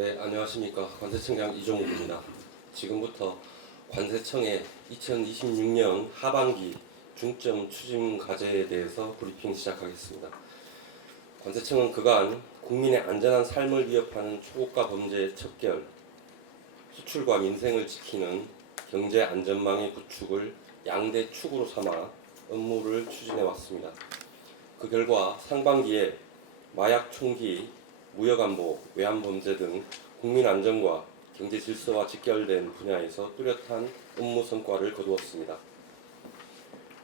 네, 안녕하십니까. 관세청장 이종욱입니다. 지금부터 관세청의 2026년 하반기 중점 추진 과제에 대해서 브리핑 시작하겠습니다. 관세청은 그간 국민의 안전한 삶을 위협하는 초고가 범죄의 척결, 수출과 민생을 지키는 경제 안전망의 구축을 양대 축으로 삼아 업무를 추진해 왔습니다. 그 결과 상반기에 마약 총기, 무역안보, 외환범죄 등 국민 안전과 경제 질서와 직결된 분야에서 뚜렷한 업무 성과를 거두었습니다.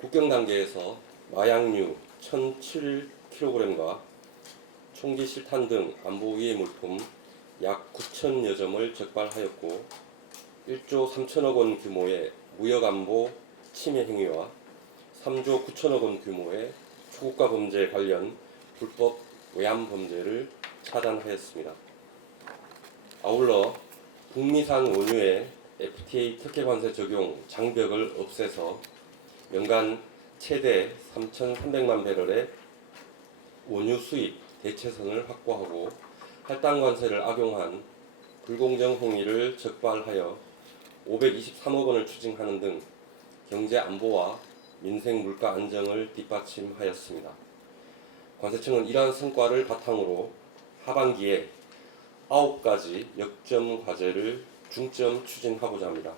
국경 단계에서 마약류 1,007kg과 총기 실탄 등 안보 위해 물품 약 9,000여 점을 적발하였고 1조 3천억 원 규모의 무역안보 침해 행위와 3조 9천억 원 규모의 초고가 범죄 관련 불법 외환 범죄를 차단하였습니다. 아울러 북미산 원유의 FTA 특혜관세 적용 장벽을 없애서 연간 최대 3,300만 배럴의 원유 수입 대체선을 확보하고 할당 관세를 악용한 불공정 행위를 적발하여 523억 원을 추징하는 등 경제 안보와 민생 물가 안정을 뒷받침하였습니다. 관세청은 이러한 성과를 바탕으로 하반기에 9가지 역점 과제를 중점 추진하고자 합니다.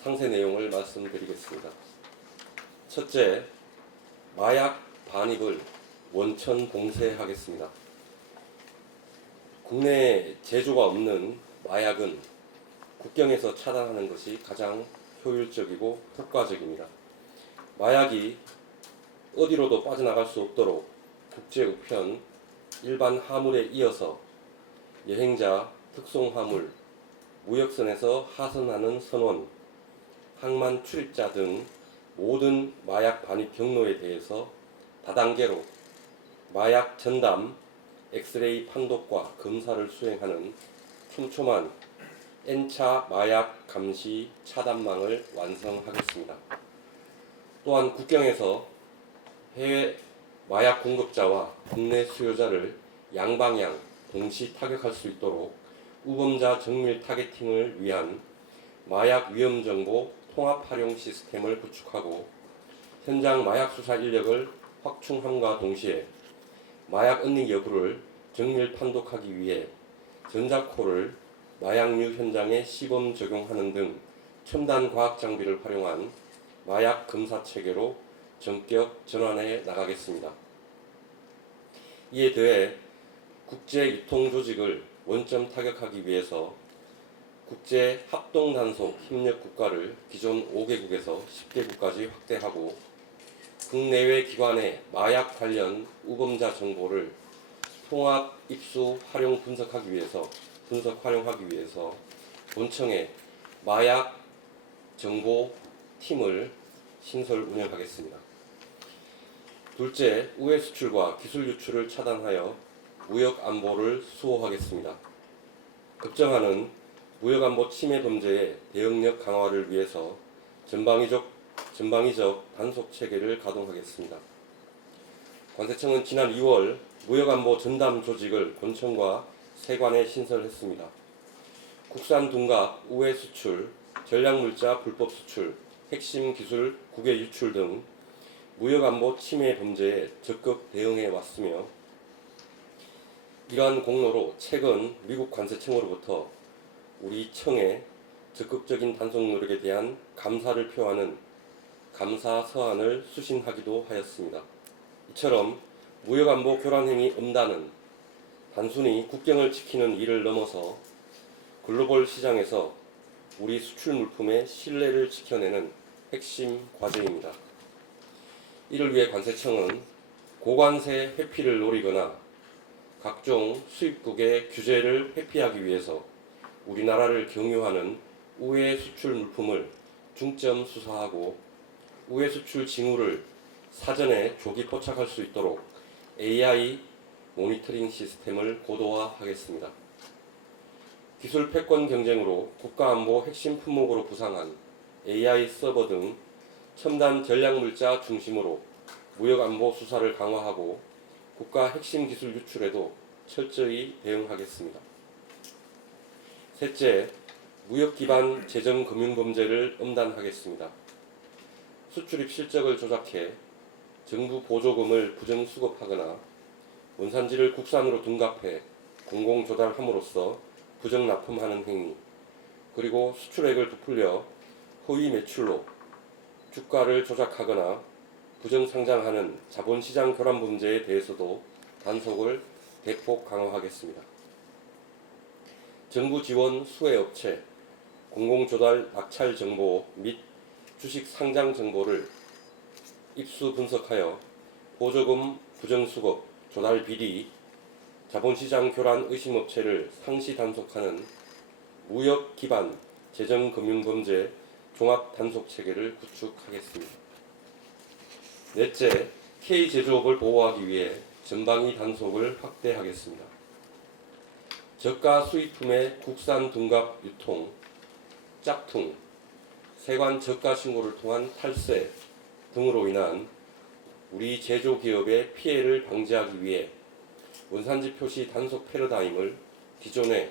상세 내용을 말씀드리겠습니다. 첫째, 마약 반입을 원천 봉쇄하겠습니다. 국내에 제조가 없는 마약은 국경에서 차단하는 것이 가장 효율적이고 효과적입니다. 마약이 어디로도 빠져나갈 수 없도록 국제 우편, 일반 화물에 이어서 여행자, 특송화물, 무역선에서 하선하는 선원, 항만 출입자 등 모든 마약 반입 경로에 대해서 다단계로 마약 전담, 엑스레이 판독과 검사를 수행하는 촘촘한 N차 마약 감시 차단망을 완성하겠습니다. 또한 국경에서 해외 마약 공급자와 국내 수요자를 양방향 동시 타격할 수 있도록 우범자 정밀 타겟팅을 위한 마약 위험 정보 통합 활용 시스템을 구축하고 현장 마약 수사 인력을 확충함과 동시에 마약 은닉 여부를 정밀 판독하기 위해 전자코를 마약류 현장에 시범 적용하는 등 첨단 과학 장비를 활용한 마약 검사 체계로 전격 전환해 나가겠습니다. 이에 더해 국제 유통 조직을 원점 타격하기 위해서 국제 합동 단속 협력 국가를 기존 5개국에서 10개국까지 확대하고 국내외 기관의 마약 관련 우범자 정보를 통합 입수 활용하기 위해서 본청에 마약 정보 팀을 신설 운영하겠습니다. 둘째, 우회 수출과 기술 유출을 차단하여 무역 안보를 수호하겠습니다. 급증하는 무역 안보 침해 범죄의 대응력 강화를 위해서 전방위적 단속 체계를 가동하겠습니다. 관세청은 지난 2월 무역 안보 전담 조직을 본청과 세관에 신설했습니다. 국산 둔갑 우회 수출, 전략물자 불법 수출, 핵심 기술 국외 유출 등 무역안보 침해 범죄에 적극 대응해 왔으며 이러한 공로로 최근 미국 관세청으로부터 우리 청에 적극적인 단속 노력에 대한 감사를 표하는 감사 서한을 수신하기도 하였습니다. 이처럼 무역안보 교란행위 엄단은 단순히 국경을 지키는 일을 넘어서 글로벌 시장에서 우리 수출 물품의 신뢰를 지켜내는 핵심 과제입니다. 이를 위해 관세청은 고관세 회피를 노리거나 각종 수입국의 규제를 회피하기 위해서 우리나라를 경유하는 우회 수출 물품을 중점 수사하고 우회 수출 징후를 사전에 조기 포착할 수 있도록 AI 모니터링 시스템을 고도화하겠습니다. 기술 패권 경쟁으로 국가안보 핵심 품목으로 부상한 AI 서버 등 첨단 전략물자 중심으로 무역안보 수사를 강화하고 국가 핵심 기술 유출에도 철저히 대응하겠습니다. 셋째, 무역 기반 재정 금융 범죄를 엄단하겠습니다. 수출입 실적을 조작해 정부 보조금을 부정 수급하거나 원산지를 국산으로 둔갑해 공공 조달함으로써 부정 납품하는 행위, 그리고 수출액을 부풀려 허위 매출로 주가를 조작하거나 부정 상장하는 자본시장 교란 범죄에 대해서도 단속을 대폭 강화하겠습니다. 정부 지원 수혜 업체, 공공조달 낙찰 정보 및 주식 상장 정보를 입수 분석하여 보조금 부정수급, 조달 비리, 자본시장 교란 의심업체를 상시 단속하는 무역 기반 재정금융범죄 종합단속체계를 구축하겠습니다. 넷째, K제조업을 보호하기 위해 전방위 단속을 확대하겠습니다. 저가 수입품의 국산 둔갑 유통, 짝퉁, 세관 저가 신고를 통한 탈세 등으로 인한 우리 제조기업의 피해를 방지하기 위해 원산지 표시 단속 패러다임을 기존의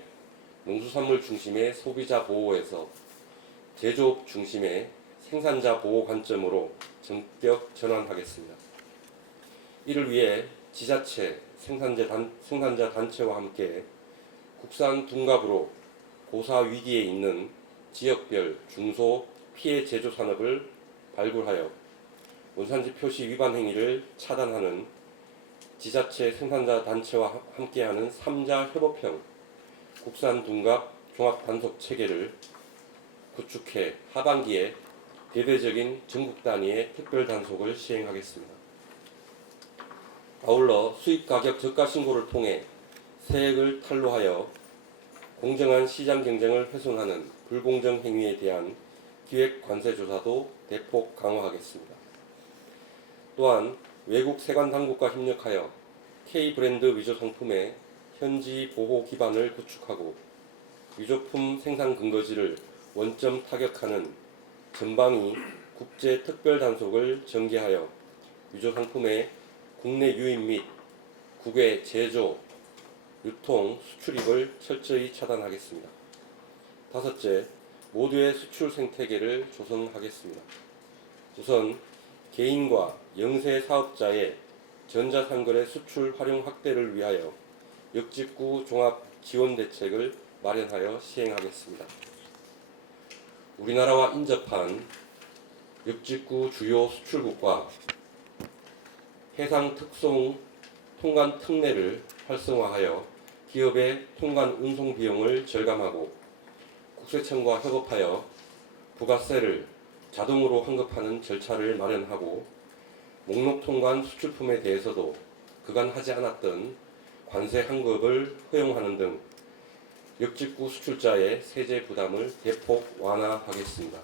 농수산물 중심의 소비자 보호에서 제조업 중심의 생산자 보호 관점으로 전격 전환하겠습니다. 이를 위해 지자체, 생산자 단체와 함께 국산 둔갑으로 고사 위기에 있는 지역별 중소 피해 제조 산업을 발굴하여 원산지 표시 위반 행위를 차단하는 지자체 생산자 단체와 함께하는 3자 협업형 국산 둔갑 종합 단속 체계를 구축해 하반기에 대대적인 전국 단위의 특별 단속을 시행하겠습니다. 아울러 수입 가격 저가 신고를 통해 세액을 탈루하여 공정한 시장 경쟁을 훼손하는 불공정 행위에 대한 기획 관세 조사도 대폭 강화하겠습니다. 또한 외국 세관 당국과 협력하여 K 브랜드 위조 상품의 현지 보호 기반을 구축하고 위조품 생산 근거지를 원점 타격하는 전방위 국제 특별 단속을 전개하여 위조 상품의 국내 유입 및 국외 제조, 유통, 수출입을 철저히 차단하겠습니다. 다섯째, 모두의 수출 생태계를 조성하겠습니다. 우선 개인과 영세 사업자의 전자상거래 수출 활용 확대를 위하여 역직구 종합 지원 대책을 마련하여 시행하겠습니다. 우리나라와 인접한 역직구 주요 수출국과 해상 특송 통관 특례를 활성화하여 기업의 통관 운송 비용을 절감하고 국세청과 협업하여 부가세를 자동으로 환급하는 절차를 마련하고 목록 통관 수출품에 대해서도 그간 하지 않았던 관세 환급을 허용하는 등 역직구 수출자의 세제 부담을 대폭 완화하겠습니다.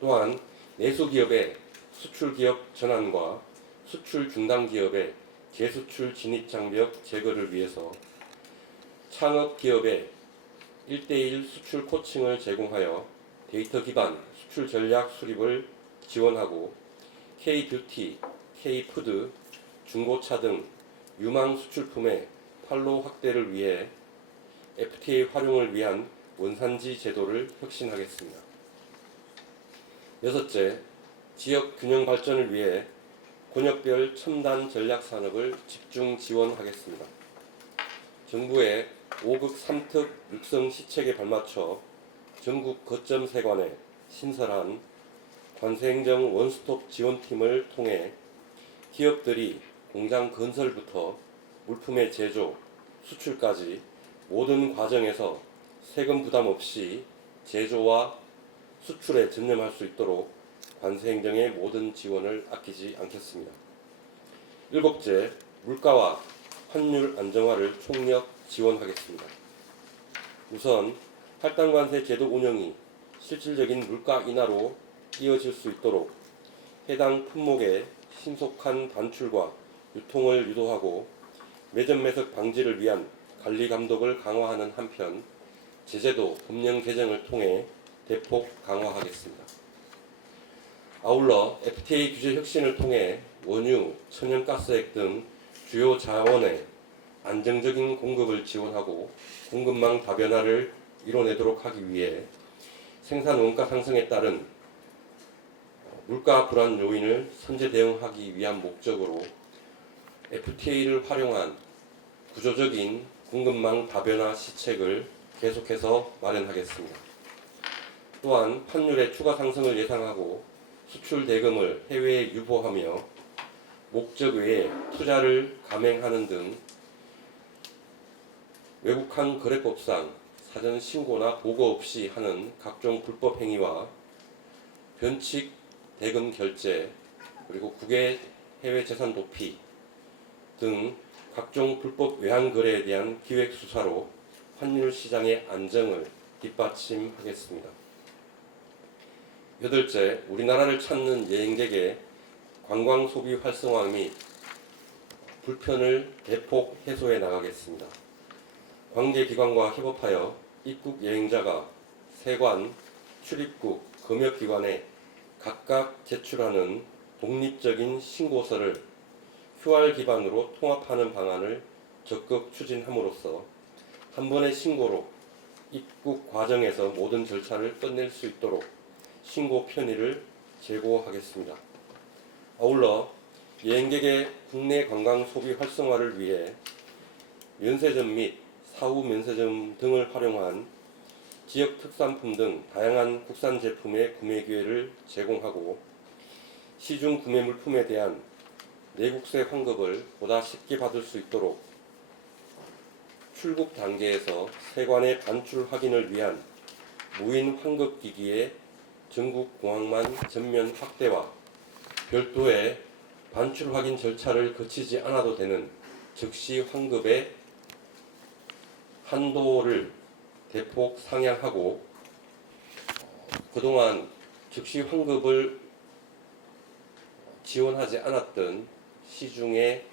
또한 내수기업의 수출기업 전환과 수출 중단 기업의 재수출 진입 장벽 제거를 위해서 창업기업의 1:1 수출 코칭을 제공하여 데이터 기반 수출 전략 수립을 지원하고 K-뷰티, K-푸드, 중고차 등 유망 수출품의 판로 확대를 위해 FTA 활용을 위한 원산지 제도를 혁신하겠습니다. 여섯째, 지역 균형 발전을 위해 권역별 첨단 전략 산업을 집중 지원하겠습니다. 정부의 5극 3특 육성 시책에 발맞춰 전국 거점 세관에 신설한 관세행정 원스톱 지원팀을 통해 기업들이 공장 건설부터 물품의 제조, 수출까지 모든 과정에서 세금 부담 없이 제조와 수출에 전념할 수 있도록 관세행정의 모든 지원을 아끼지 않겠습니다. 일곱째, 물가와 환율 안정화를 총력 지원하겠습니다. 우선 할당관세 제도 운영이 실질적인 물가 인하로 이어질 수 있도록 해당 품목의 신속한 반출과 유통을 유도하고 매점 매석 방지를 위한 관리 감독을 강화하는 한편 제재도 법령 개정을 통해 대폭 강화하겠습니다. 아울러 FTA 규제 혁신을 통해 원유, 천연가스액 등 주요 자원의 안정적인 공급을 지원하고 공급망 다변화를 이뤄내도록 하기 위해 생산 원가 상승에 따른 물가 불안 요인을 선제 대응하기 위한 목적으로 FTA를 활용한 구조적인 공급망 다변화 시책을 계속해서 마련하겠습니다. 또한 환율의 추가 상승을 예상하고 수출 대금을 해외에 유보하며 목적 외에 투자를 감행하는 등 외국환 거래법상 사전 신고나 보고 없이 하는 각종 불법 행위와 변칙 대금 결제, 그리고 국외 해외 재산 도피 등 각종 불법 외환 거래에 대한 기획 수사로 환율 시장의 안정을 뒷받침하겠습니다. 여덟째, 우리나라를 찾는 여행객의 관광 소비 활성화 및 불편을 대폭 해소해 나가겠습니다. 관계기관과 협업하여 입국 여행자가 세관, 출입국, 검역기관에 각각 제출하는 독립적인 신고서를 QR 기반으로 통합하는 방안을 적극 추진함으로써 한 번의 신고로 입국 과정에서 모든 절차를 끝낼 수 있도록 신고 편의를 제고하겠습니다. 아울러 여행객의 국내 관광 소비 활성화를 위해 면세점 및 사후 면세점 등을 활용한 지역 특산품 등 다양한 국산 제품의 구매 기회를 제공하고 시중 구매 물품에 대한 내국세 환급을 보다 쉽게 받을 수 있도록 출국 단계에서 세관의 반출 확인을 위한 무인 환급 기기의 전국 공항만 전면 확대와 별도의 반출 확인 절차를 거치지 않아도 되는 즉시 환급의 한도를 대폭 상향하고 그동안 즉시 환급을 지원하지 않았던 시중의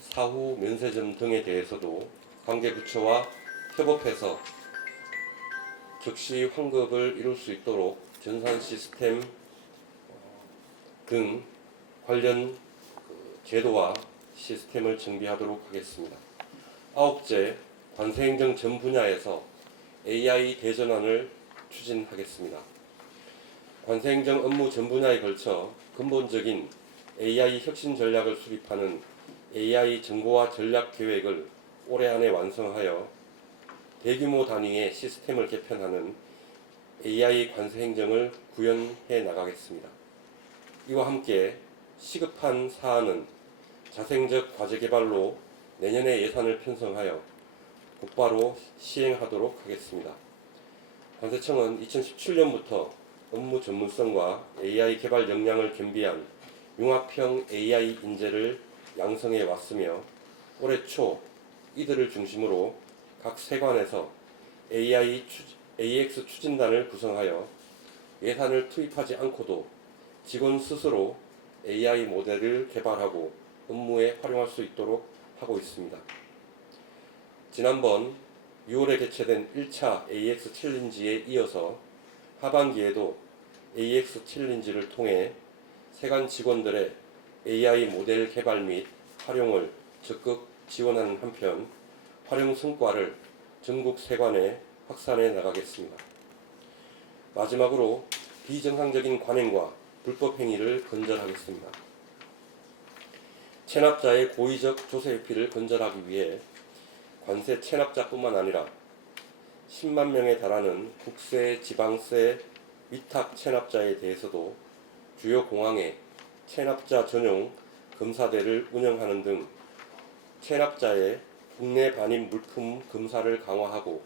사후 면세점 등에 대해서도 관계부처와 협업해서 즉시 환급을 이룰 수 있도록 전산 시스템 등 관련 제도와 시스템을 정비하도록 하겠습니다. 아홉째, 관세행정 전 분야에서 AI 대전환을 추진하겠습니다. 관세행정 업무 전 분야에 걸쳐 근본적인 AI 혁신 전략을 수립하는 AI 정보화 전략 계획을 올해 안에 완성하여 대규모 단위의 시스템을 개편하는 AI 관세행정을 구현해 나가겠습니다. 이와 함께 시급한 사안은 자생적 과제 개발로 내년에 예산을 편성하여 곧바로 시행하도록 하겠습니다. 관세청은 2017년부터 업무 전문성과 AI 개발 역량을 겸비한 융합형 AI 인재를 양성해 왔으며 올해 초 이들을 중심으로 각 세관에서 AX 추진단을 구성하여 예산을 투입하지 않고도 직원 스스로 AI 모델을 개발하고 업무에 활용할 수 있도록 하고 있습니다. 지난번 6월에 개최된 1차 AX 챌린지에 이어서 하반기에도 AX 챌린지를 통해 세관 직원들의 AI 모델 개발 및 활용을 적극 지원하는 한편 활용 성과를 전국 세관에 확산해 나가겠습니다. 마지막으로 비정상적인 관행과 불법 행위를 건절하겠습니다. 체납자의 고의적 조세 회피를 건절하기 위해 관세 체납자뿐만 아니라 10만 명에 달하는 국세, 지방세, 위탁 체납자에 대해서도 주요 공항에 체납자 전용 검사대를 운영하는 등 체납자의 국내 반입 물품 검사를 강화하고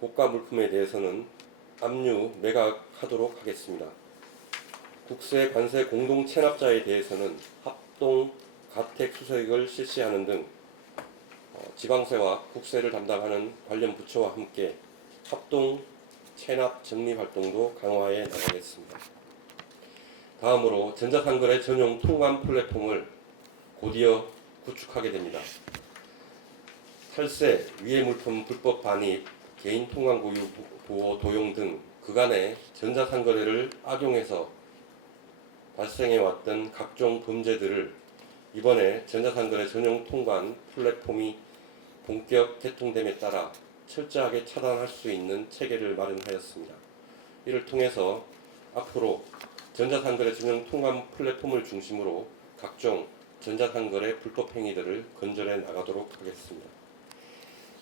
고가 물품에 대해서는 압류 매각하도록 하겠습니다. 국세, 관세 공동 체납자에 대해서는 합동 가택 수색을 실시하는 등 지방세와 국세를 담당하는 관련 부처와 함께 합동 체납 정리 활동도 강화해 나가겠습니다. 다음으로 전자상거래 전용 통관 플랫폼을 곧이어 구축하게 됩니다. 탈세, 위해 물품 불법 반입, 개인 통관 고유 보호 도용 등 그간의 전자상거래를 악용해서 발생해왔던 각종 범죄들을 이번에 전자상거래 전용 통관 플랫폼이 본격 개통됨에 따라 철저하게 차단할 수 있는 체계를 마련하였습니다. 이를 통해서 앞으로 전자상거래 전용 통관 플랫폼을 중심으로 각종 전자상거래 불법 행위들을 건절해 나가도록 하겠습니다.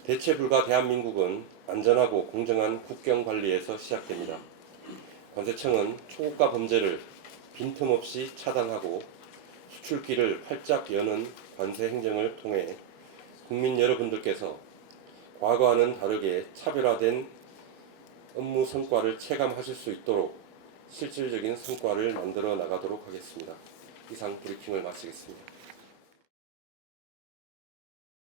대체 불가 대한민국은 안전하고 공정한 국경 관리에서 시작됩니다. 관세청은 초고가 범죄를 빈틈없이 차단하고 수출길을 활짝 여는 관세 행정을 통해 국민 여러분들께서 과거와는 다르게 차별화된 업무 성과를 체감하실 수 있도록 실질적인 성과를 만들어 나가도록 하겠습니다. 이상 브리핑을 마치겠습니다.